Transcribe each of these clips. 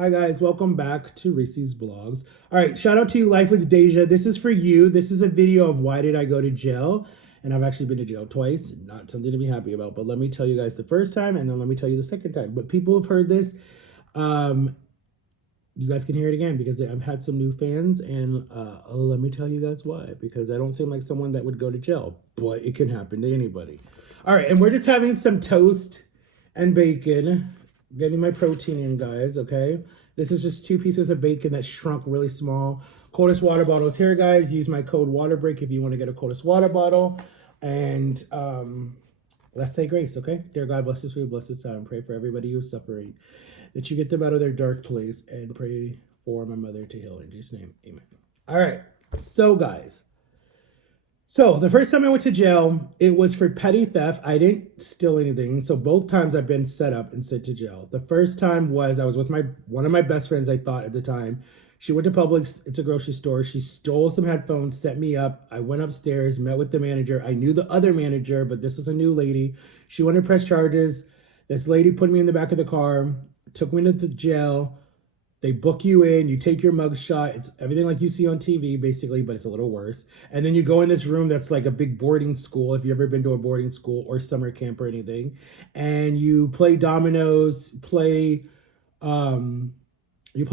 Hi guys, welcome back to Reese's Blogs. All right, shout out to you, Life with Deja. This is for you. This is a video of why did I go to jail, and I've actually been to jail twice. Not something to be happy about, but let me tell you guys the first time, and then let me tell you the second time. But people have heard this. Um, you guys can hear it again because I've had some new fans, and let me tell you guys why. Because I don't seem like someone that would go to jail, but it can happen to anybody. All right, and we're just having some toast and bacon. Getting my protein in, guys, okay? This is just 2 pieces of bacon that shrunk really small. Coldest water bottles here, guys. Use my code WATERBREAK if you want to get a coldest water bottle. And let's say grace, okay? Dear God, bless this food, bless this time. Pray for everybody who's suffering, that you get them out of their dark place, and pray for my mother to heal. In Jesus' name, amen. All right, so guys, so the first time I went to jail, it was for petty theft. I didn't steal anything. So both times I've been set up and sent to jail. The first time was I was with one of my best friends, I thought at the time. She went to Publix. It's a grocery store. She stole some headphones, set me up. I went upstairs, met with the manager. I knew the other manager, but this was a new lady. She wanted to press charges. This lady put me in the back of the car, took me to the jail. They book you in, you take your mug shot. It's everything like you see on TV, basically, but it's a little worse. And then you go in this room that's like a big boarding school, if you've ever been to a boarding school or summer camp or anything. And you play dominoes, you play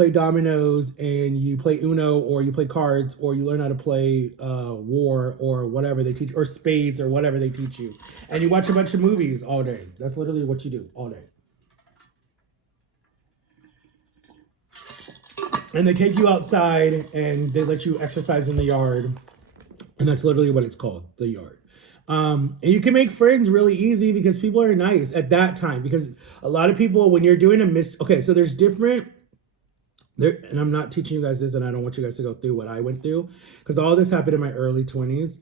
dominoes and you play Uno, or you play cards, or you learn how to play war or whatever they teach, or spades or whatever they teach you. And you watch a bunch of movies all day. That's literally what you do all day. And they take you outside and they let you exercise in the yard. And that's literally what it's called, the yard. And you can make friends really easy because people are nice at that time. Because a lot of people, when you're doing okay, so there's different, and I'm not teaching you guys this, and I don't want you guys to go through what I went through, because all this happened in my early 20s.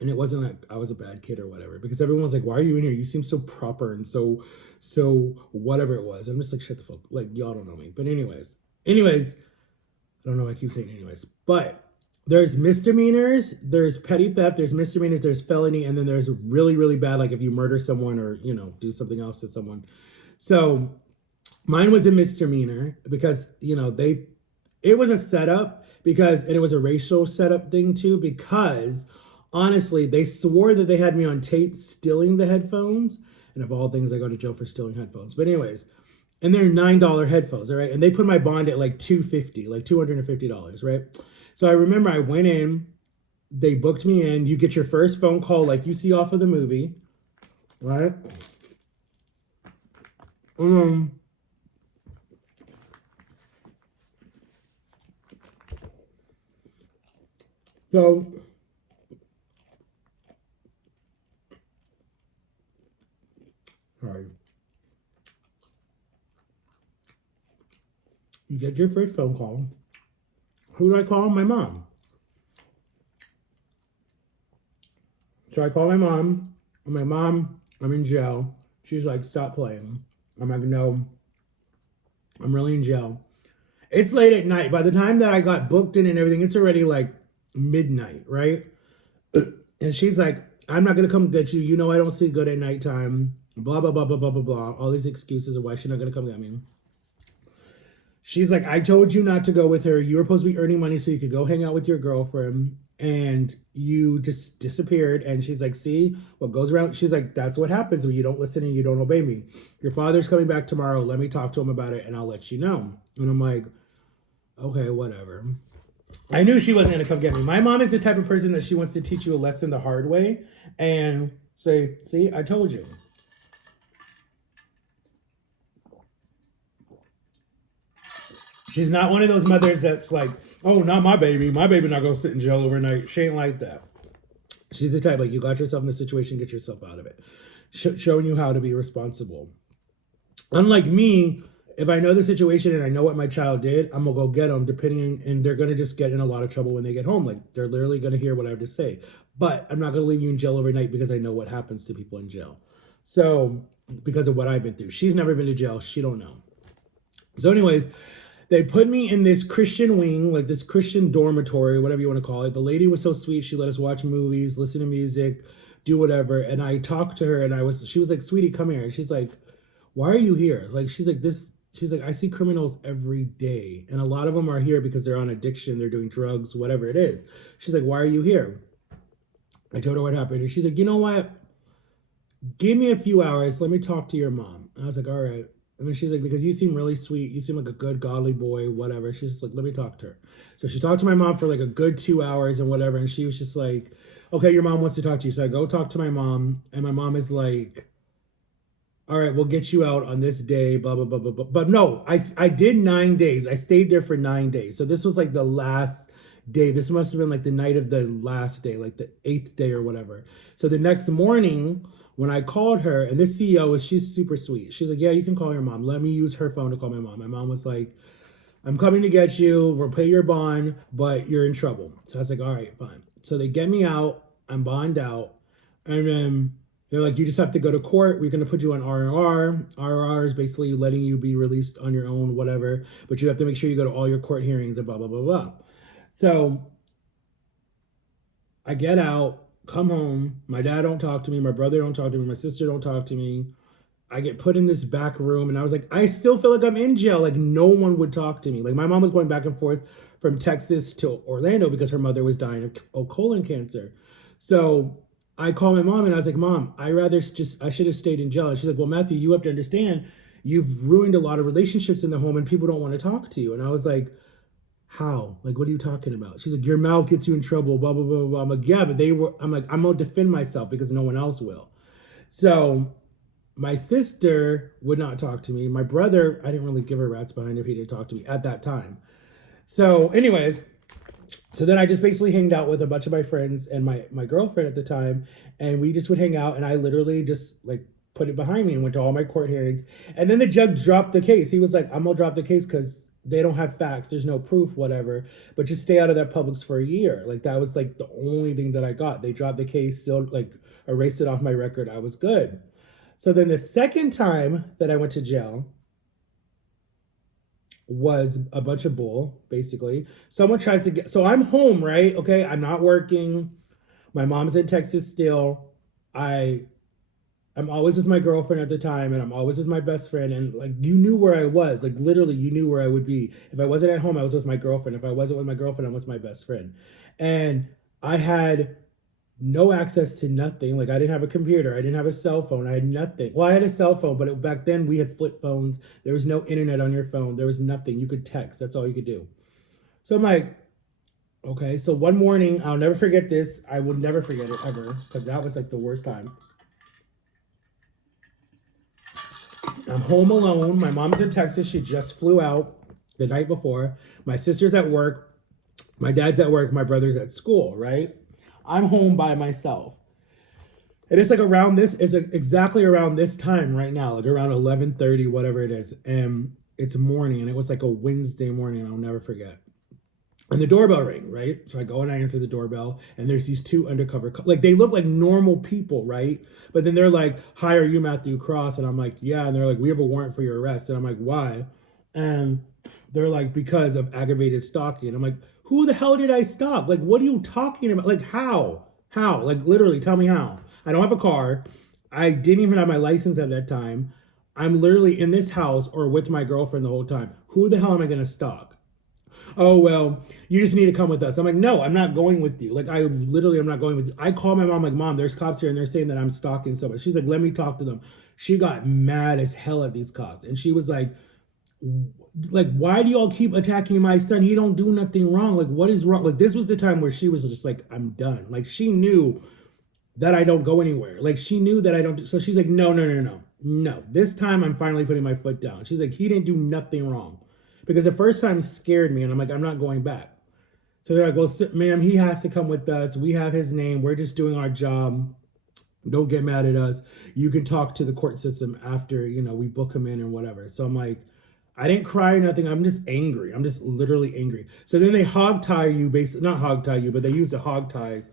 And it wasn't like I was a bad kid or whatever, because everyone was like, why are you in here? You seem so proper and so whatever it was. I'm just like, shut the fuck, like, y'all don't know me. But anyways, I don't know why I keep saying anyways, but there's misdemeanors, there's petty theft, there's misdemeanors, there's felony, and then there's really, really bad, like if you murder someone or, do something else to someone. So mine was a misdemeanor because, it was a setup, and it was a racial setup thing too, because honestly, they swore that they had me on tape stealing the headphones. And of all things, I go to jail for stealing headphones. But anyways, and they're $9 headphones, all right? And they put my bond at like $250, like $250, right? So I remember I went in, they booked me in. You get your first phone call like you see off of the movie, right? So sorry. You get your first phone call. Who do I call? My mom. So I call my mom. And my mom, I'm in jail. She's like, stop playing. I'm like, no, I'm really in jail. It's late at night. By the time that I got booked in and everything, it's already like midnight, right? And she's like, I'm not going to come get you. You know I don't see good at nighttime. Blah, blah, blah, blah, blah, blah, blah. All these excuses of why she's not going to come get me. She's like, I told you not to go with her. You were supposed to be earning money so you could go hang out with your girlfriend. And you just disappeared. And she's like, see what goes around. She's like, that's what happens when you don't listen and you don't obey me. Your father's coming back tomorrow. Let me talk to him about it and I'll let you know. And I'm like, okay, whatever. I knew she wasn't going to come get me. My mom is the type of person that she wants to teach you a lesson the hard way and say, see, I told you. She's not one of those mothers that's like, oh, not my baby. My baby not going to sit in jail overnight. She ain't like that. She's the type like, you got yourself in the situation, get yourself out of it. Showing you how to be responsible. Unlike me, if I know the situation and I know what my child did, I'm going to go get them and they're going to just get in a lot of trouble when they get home. Like, they're literally going to hear what I have to say. But I'm not going to leave you in jail overnight because I know what happens to people in jail. So, because of what I've been through. She's never been to jail. She don't know. So anyways, they put me in this Christian wing, like this Christian dormitory, whatever you want to call it. The lady was so sweet. She let us watch movies, listen to music, do whatever. And I talked to her and she was like, sweetie, come here. And she's like, why are you here? Like, she's like, this, she's like, I see criminals every day. And a lot of them are here because they're on addiction, they're doing drugs, whatever it is. She's like, why are you here? I told her what happened. And she's like, you know what? Give me a few hours. Let me talk to your mom. I was like, all right. And then she's like, because you seem really sweet. You seem like a good, godly boy, whatever. She's just like, let me talk to her. So she talked to my mom for like a good 2 hours and whatever. And she was just like, okay, your mom wants to talk to you. So I go talk to my mom. And my mom is like, all right, we'll get you out on this day, blah, blah, blah, blah, blah. But no, I did 9 days. I stayed there for 9 days. So this was like the last day. This must have been like the night of the last day, like the 8th day or whatever. So the next morning, when I called her, and this CEO she's super sweet. She's like, yeah, you can call your mom. Let me use her phone to call my mom. My mom was like, I'm coming to get you. We'll pay your bond, but you're in trouble. So I was like, all right, fine. So they get me out. I'm bond out. And then they're like, you just have to go to court. We're going to put you on RR. RR is basically letting you be released on your own, whatever. But you have to make sure you go to all your court hearings and blah, blah, blah, blah. So I get out, come home. My dad don't talk to me. My brother don't talk to me. My sister don't talk to me. I get put in this back room, and I was like, I still feel like I'm in jail. Like, no one would talk to me. Like, my mom was going back and forth from Texas to Orlando because her mother was dying of colon cancer. So I called my mom and I was like, Mom, I should have stayed in jail. And she's like, well, Matthew, you have to understand, you've ruined a lot of relationships in the home and people don't want to talk to you. And I was like, how? Like, what are you talking about? She's like, your mouth gets you in trouble, blah, blah, blah, blah. I'm like, yeah, but I'm like, I'm going to defend myself because no one else will. So my sister would not talk to me. My brother, I didn't really give a rat's behind if he didn't talk to me at that time. So, anyways, so then I just basically hanged out with a bunch of my friends and my girlfriend at the time, and we just would hang out. And I literally just like put it behind me and went to all my court hearings. And then the judge dropped the case. He was like, "I'm gonna drop the case because they don't have facts. There's no proof, whatever. But just stay out of their Publix for a year." Like that was like the only thing that I got. They dropped the case, still like erased it off my record. I was good. So then the second time that I went to jail was a bunch of bull, basically. Someone tries to get, so I'm home, right? Okay, I'm not working. My mom's in Texas still. I I'm always with my girlfriend at the time, and I'm always with my best friend. And like you knew where I was, like literally you knew where I would be. If I wasn't at home, I was with my girlfriend. If I wasn't with my girlfriend, I was with my best friend. And I had no access to nothing. Like I didn't have a computer, I didn't have a cell phone, I had nothing. Well, I had a cell phone, but back then we had flip phones. There was no internet on your phone. There was nothing. You could text. That's all you could do. So I'm like, okay. So one morning, I'll never forget this. I will never forget it ever because that was like the worst time. I'm home alone. My mom's in Texas. She just flew out the night before. My sister's at work. My dad's at work. My brother's at school, right? I'm home by myself. And it's like around this, it's like exactly around this time right now, like around 11:30, whatever it is. And it's morning, and it was like a Wednesday morning. I'll never forget. And the doorbell rang, right? So I go and I answer the doorbell, and there's these two undercover, like they look like normal people, right? But then they're like, "Hi, are you Matthew Cross?" And I'm like, "Yeah." And they're like, "We have a warrant for your arrest." And I'm like, "Why?" And they're like, "Because of aggravated stalking." And I'm like, "Who the hell did I stalk? Like, what are you talking about? Like, how? How? Like, literally, tell me how. I don't have a car. I didn't even have my license at that time. I'm literally in this house or with my girlfriend the whole time. Who the hell am I gonna stalk? Oh well, you just need to come with us. I'm like, no, I'm not going with you. Like I literally I'm not going with you. I call my mom like, Mom, there's cops here and they're saying that I'm stalking someone. She's like, let me talk to them. She got mad as hell at these cops. And she was like, why do y'all keep attacking my son? He don't do nothing wrong. Like, what is wrong? Like this was the time where she was just like, I'm done. Like she knew that I don't go anywhere. Like she knew that I don't. So she's like, no, no, no, no, no. This time I'm finally putting my foot down. She's like, he didn't do nothing wrong. Because the first time scared me, and I'm like, I'm not going back. So they're like, well, ma'am, he has to come with us. We have his name. We're just doing our job. Don't get mad at us. You can talk to the court system after, we book him in and whatever. So I'm like, I didn't cry or nothing. I'm just angry. I'm just literally angry. So then they hog tie you, basically, not hog tie you, but they use the hog ties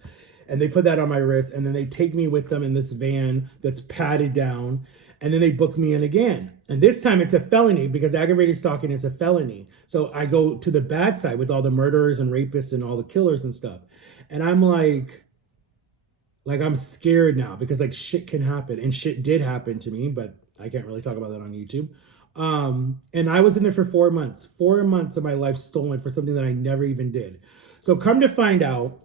and they put that on my wrist. And then they take me with them in this van that's padded down. And then they book me in again. And this time it's a felony because aggravated stalking is a felony. So I go to the bad side with all the murderers and rapists and all the killers and stuff. And I'm like I'm scared now because like shit can happen. And shit did happen to me, but I can't really talk about that on YouTube. And I was in there for 4 months. 4 months of my life stolen for something that I never even did. So come to find out,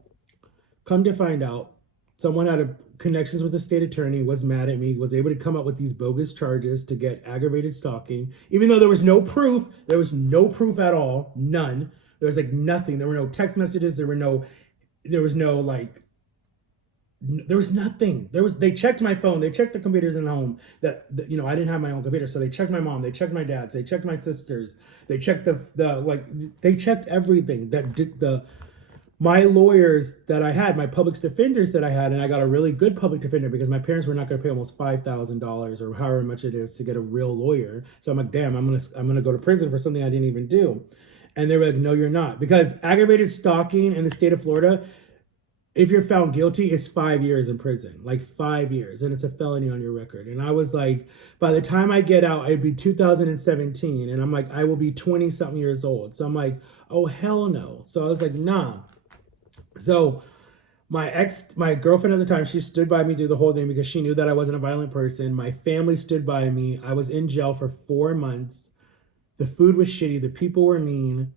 someone had connections with the state attorney, was mad at me, was able to come up with these bogus charges to get aggravated stalking, even though there was no proof. There was no proof at all. None. There was like nothing. There were no text messages. There was no like, there was nothing. They checked my phone. They checked the computers in the home that you know, I didn't have my own computer. So they checked my mom. They checked my dad's. They checked my sisters. They checked they checked everything that did my lawyers that I had, my public defenders that I had, and I got a really good public defender because my parents were not going to pay almost $5,000 or however much it is to get a real lawyer. So I'm like, damn, I'm gonna go to prison for something I didn't even do. And they were like, no, you're not, because aggravated stalking in the state of Florida, if you're found guilty, it's 5 years in prison, like 5 years, and it's a felony on your record. And I was like, by the time I get out, it'd be 2017, and I'm like, I will be 20 something years old. So I'm like, oh hell no. So I was like, nah. So my girlfriend at the time, she stood by me through the whole thing because she knew that I wasn't a violent person. My family stood by me. I was in jail for 4 months. The food was shitty. The people were mean.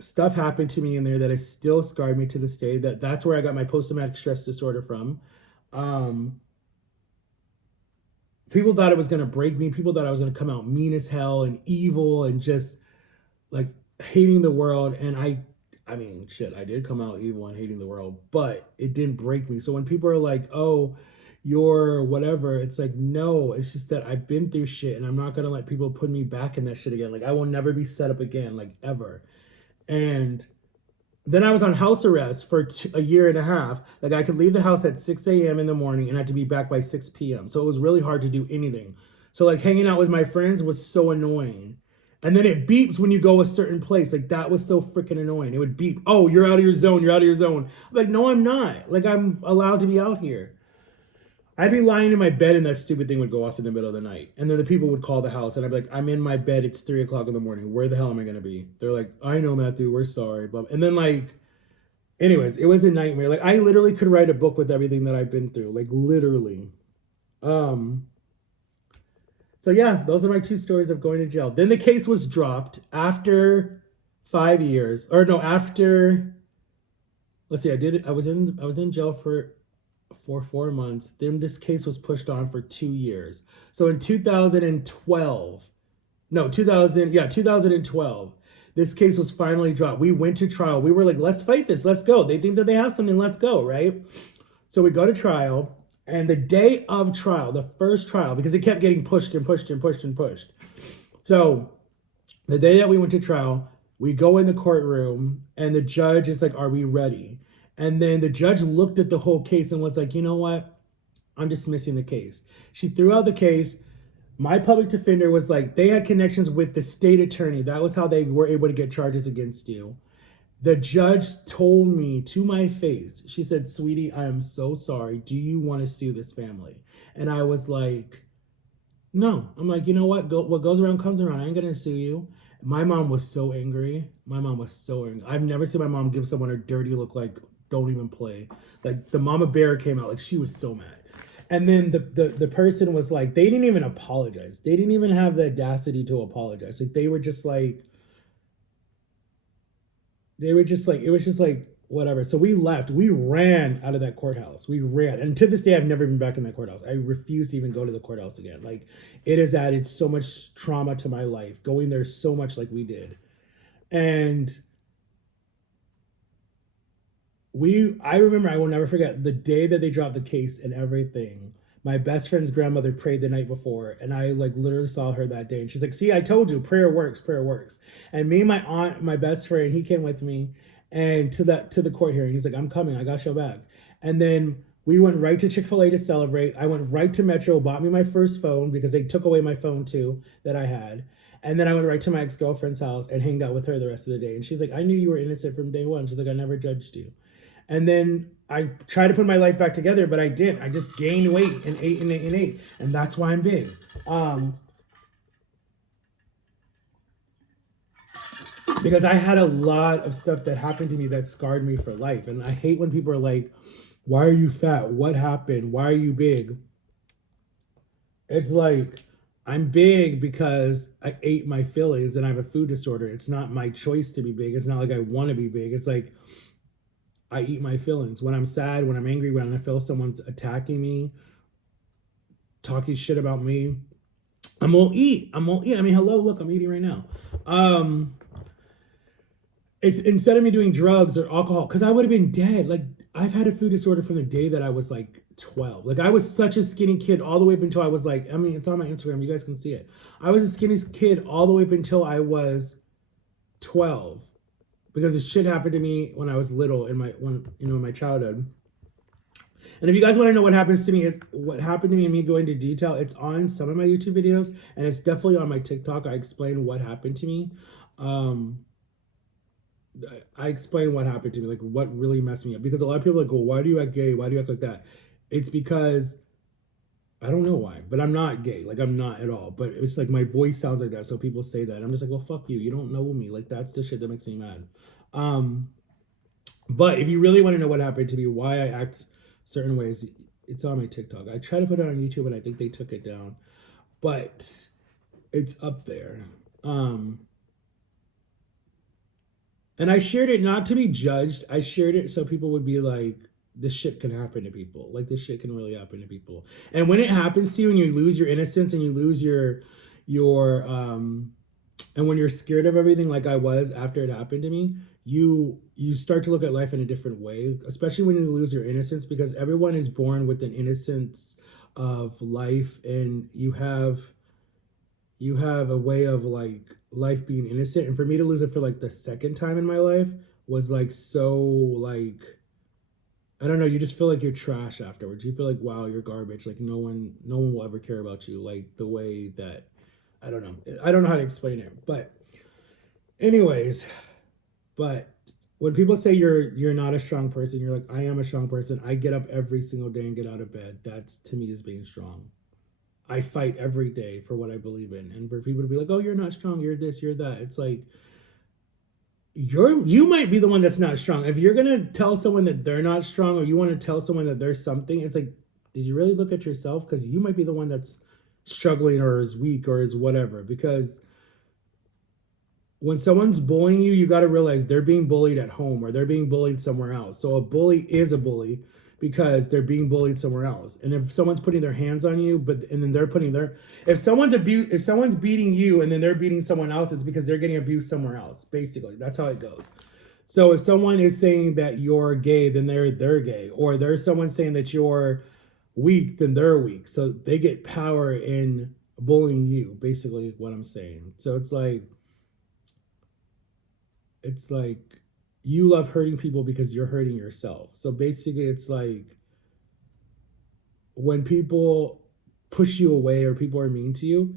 Stuff happened to me in there that is still scarred me to this day. That's where I got my post-traumatic stress disorder from. People thought it was going to break me. People thought I was going to come out mean as hell and evil and just like hating the world. And I mean, shit, I did come out evil and hating the world, but it didn't break me. So when people are like, oh, you're whatever, it's like, no, it's just that I've been through shit and I'm not going to let people put me back in that shit again. Like, I will never be set up again, like, ever. And then I was on house arrest for a year and a half. Like, I could leave the house at 6 a.m. in the morning and I had to be back by 6 p.m. So it was really hard to do anything. So, like, hanging out with my friends was so annoying. And then it beeps when you go a certain place. Like, that was so freaking annoying. It would beep. Oh, you're out of your zone. You're out of your zone. I'm like, no, I'm not. Like, I'm allowed to be out here. I'd be lying in my bed and that stupid thing would go off in the middle of the night. And then the people would call the house and I'd be like, I'm in my bed. It's 3 o'clock in the morning. Where the hell am I going to be? They're like, I know, Matthew. We're sorry. And then, like, anyways, it was a nightmare. Like, I literally could write a book with everything that I've been through. Like, literally. So yeah, those are my 2 stories of going to jail. Then the case was dropped after 5 years, or no, after. Let's see, I was in jail for 4 months. Then this case was pushed on for 2 years. So in 2012, 2012, this case was finally dropped. We went to trial. We were like, let's fight this. Let's go. They think that they have something. Let's go, right? So we go to trial. And the day of trial, the first trial, because it kept getting pushed and pushed and pushed and pushed. So the day that we went to trial, we go in the courtroom and the judge is like, are we ready? And then the judge looked at the whole case and was like, you know what? I'm dismissing the case. She threw out the case. My public defender was like, they had connections with the state attorney. That was how they were able to get charges against you. The judge told me to my face, she said, sweetie, I am so sorry. Do you want to sue this family? And I was like, no. I'm like, you know what? What goes around comes around. I ain't going to sue you. My mom was so angry. I've never seen my mom give someone a dirty look like, don't even play. Like, the mama bear came out. Like, she was so mad. And then the person was like, they didn't even apologize. They didn't even have the audacity to apologize. Like, they were just like, it was just like, whatever. So we left. We ran out of that courthouse. We ran. And to this day, I've never been back in that courthouse. I refuse to even go to the courthouse again. Like, it has added so much trauma to my life, going there so much like we did. And I remember, I will never forget the day that they dropped the case and everything. My best friend's grandmother prayed the night before, and I like literally saw her that day. And she's like, see, I told you, prayer works, prayer works. And me and my aunt, my best friend, he came with me and to the court hearing. He's like, I'm coming, I got your back. And then we went right to Chick-fil-A to celebrate. I went right to Metro, bought me my first phone because they took away my phone too that I had. And then I went right to my ex-girlfriend's house and hanged out with her the rest of the day. And she's like, I knew you were innocent from day one. She's like, I never judged you. And then I tried to put my life back together, but I didn't. I just gained weight and ate and ate and ate. And that's why I'm big. Because I had a lot of stuff that happened to me that scarred me for life. And I hate when people are like, why are you fat? What happened? Why are you big? It's like I'm big because I ate my feelings and I have a food disorder. It's not my choice to be big. It's not like I want to be big. It's like I eat my feelings. When I'm sad, when I'm angry, when I feel someone's attacking me, talking shit about me, I'm gonna eat. I'm gonna eat. I mean, hello, look, I'm eating right now. Um, it's instead of me doing drugs or alcohol, because I would have been dead. Like I've had a food disorder from the day that I was like 12. Like I was such a skinny kid all the way up until I was like, I mean, it's on my Instagram. You guys can see it. I was a skinny kid all the way up until I was 12 because this shit happened to me when I was little in my childhood. And if you guys want to know what happened to me and me go into detail, it's on some of my YouTube videos and it's definitely on my TikTok. I explain what happened to me. Um, I explain what happened to me, like what really messed me up. Because a lot of people are like, well, why do you act gay? Why do you act like that? It's because I don't know why, but I'm not gay. Like I'm not at all. But it's like my voice sounds like that, so people say that. And I'm just like, well, fuck you. You don't know me. Like that's the shit that makes me mad. Um, but if you really want to know what happened to me, why I act certain ways, it's on my TikTok. I try to put it on YouTube, and I think they took it down, but it's up there. Um, and I shared it not to be judged. I shared it so people would be like, this shit can happen to people. Like this shit can really happen to people. And when it happens to you and you lose your innocence and you lose your and when you're scared of everything like I was after it happened to me, you start to look at life in a different way, especially when you lose your innocence because everyone is born with an innocence of life and you have a way of like life being innocent. And for me to lose it for like the second time in my life was like so like I don't know, you just feel like you're trash afterwards. You feel like wow, you're garbage. Like no one will ever care about you like the way that I don't know. I don't know how to explain it. But anyways, but when people say you're not a strong person, you're like I am a strong person. I get up every single day and get out of bed. That's to me is being strong. I fight every day for what I believe in. And for people to be like, "Oh, you're not strong. You're this, you're that." It's like you might be the one that's not strong. If you're going to tell someone that they're not strong or you want to tell someone that there's something, it's like did you really look at yourself cuz you might be the one that's struggling or is weak or is whatever because when someone's bullying you, you got to realize they're being bullied at home or they're being bullied somewhere else. So a bully is a bully because they're being bullied somewhere else. And if someone's putting their hands on you, but and then they're putting their if someone's beating you and then they're beating someone else, it's because they're getting abused somewhere else. Basically, that's how it goes. So if someone is saying that you're gay, then they're gay, or there's someone saying that you're weak, then they're weak. So they get power in bullying you. Basically, what I'm saying. So it's like you love hurting people because you're hurting yourself. So basically, it's like when people push you away or people are mean to you,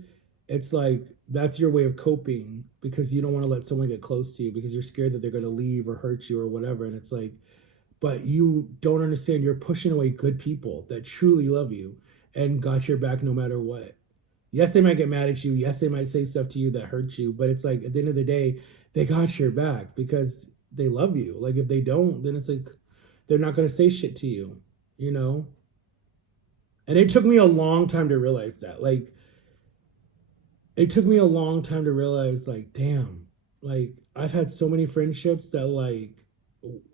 it's like that's your way of coping because you don't want to let someone get close to you because you're scared that they're going to leave or hurt you or whatever. And it's like, but you don't understand you're pushing away good people that truly love you and got your back no matter what. Yes, they might get mad at you. Yes, they might say stuff to you that hurts you. But it's like at the end of the day, they got your back because they love you. Like if they don't, then it's like they're not gonna say shit to you, you know? And it took me a long time to realize that. Like it took me a long time to realize, like, damn, like I've had so many friendships that like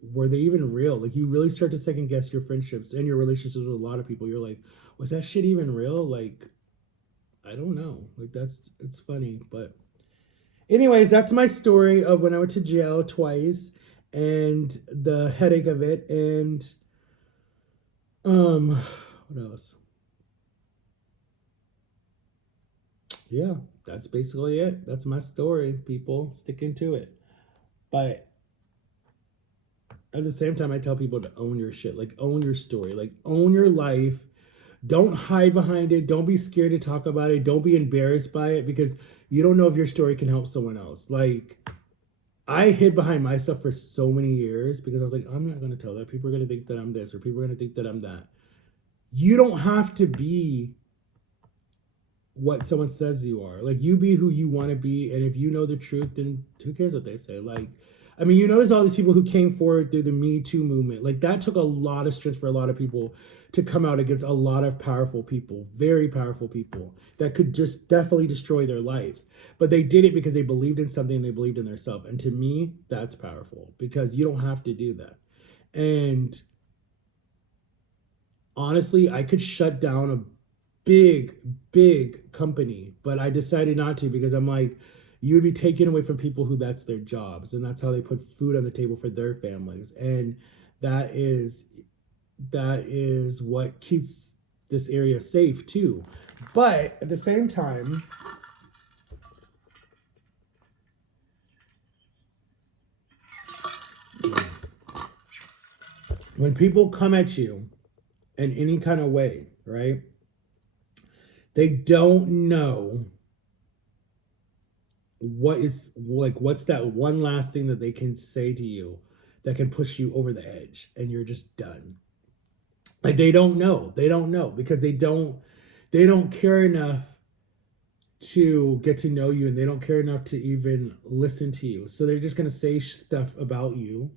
were they even real? Like you really start to second guess your friendships and your relationships with a lot of people. You're like, was that shit even real? Like, I don't know. Like that's it's funny, but anyways, that's my story of when I went to jail twice and the headache of it and um what else? Yeah, that's basically it. That's my story, people. Sticking to it. But at the same time I tell people to own your shit. Like own your story. Like own your life. Don't hide behind it. Don't be scared to talk about it. Don't be embarrassed by it because you don't know if your story can help someone else. Like I hid behind my stuff for so many years because I was like, I'm not going to tell that. People are going to think that I'm this or people are going to think that I'm that. You don't have to be what someone says you are. Like, you be who you want to be. And if you know the truth, then who cares what they say? Like, I mean, you notice all these people who came forward through the Me Too movement. Like, that took a lot of strength for a lot of people to come out against a lot of powerful people, very powerful people that could just definitely destroy their lives. But they did it because they believed in something and they believed in themselves. And to me, that's powerful because you don't have to do that. And honestly, I could shut down a big company, but I decided not to because I'm like, you would be taken away from people who that's their jobs and that's how they put food on the table for their families. And that is what keeps this area safe too. But at the same time, when people come at you in any kind of way, right? They don't know what's that one last thing that they can say to you that can push you over the edge and you're just done. Like they don't know because they don't care enough to get to know you and they don't care enough to even listen to you. So they're just going to say stuff about you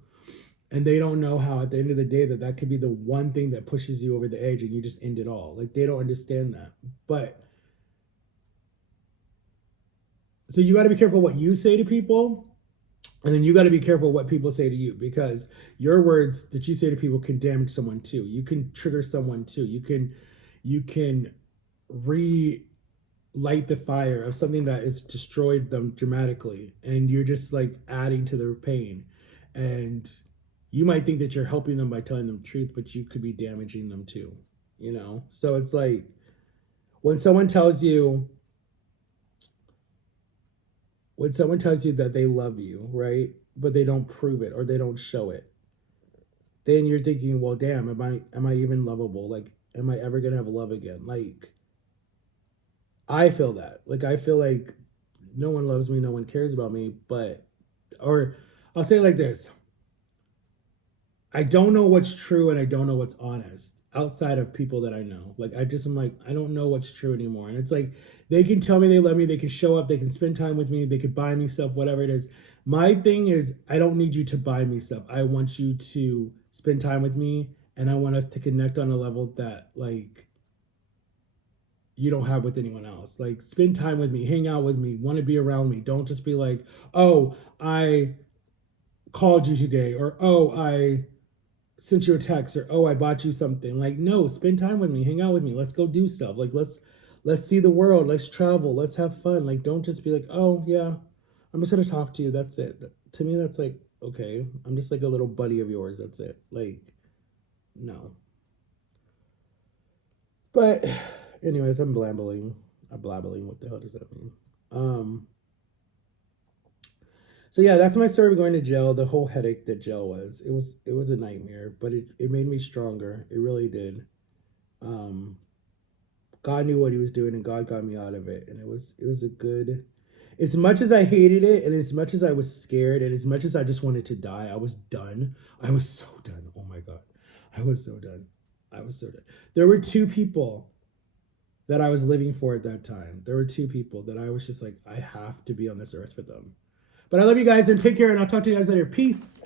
and they don't know how at the end of the day that could be the one thing that pushes you over the edge and you just end it all. Like they don't understand that. But so you got to be careful what you say to people, and then you got to be careful what people say to you because your words that you say to people can damage someone too. You can trigger someone too. You can relight the fire of something that has destroyed them dramatically, and you're just like adding to their pain. And you might think that you're helping them by telling them the truth, but you could be damaging them too. You know, so it's like when someone tells you that they love you, right? But they don't prove it or they don't show it. Then you're thinking, well, damn, am I even lovable? Like, am I ever gonna have love again? Like, I feel that. Like, I feel like no one loves me, no one cares about me, or I'll say it like this. I don't know what's true and I don't know what's honest outside of people that I know. Like I'm like, I don't know what's true anymore. And it's like they can tell me they love me, they can show up, they can spend time with me, they could buy me stuff, whatever it is. My thing is I don't need you to buy me stuff. I want you to spend time with me and I want us to connect on a level that like you don't have with anyone else. Like spend time with me, hang out with me, want to be around me. Don't just be like, "Oh, I called you today," or "Oh, I sent you a text," or "Oh, I bought you something." Like, no, spend time with me, hang out with me, let's go do stuff. Like let's see the world, let's travel, let's have fun. Like don't just be like, "Oh yeah, I'm just gonna talk to you, that's it." To me that's like, okay, I'm just like a little buddy of yours, that's it. Like no. But anyways, I'm blabbling. What the hell does that mean? um So yeah, that's my story of going to jail. The whole headache that jail was. It was a nightmare, but it made me stronger. It really did. Um, God knew what He was doing, and God got me out of it. And it was a good. As much as I hated it, and as much as I was scared, and as much as I just wanted to die, I was done. I was so done. Oh my God, I was so done. I was so done. There were two people that I was living for at that time. There were two people that I was just like, I have to be on this earth for them. But I love you guys and take care, and I'll talk to you guys later. Peace.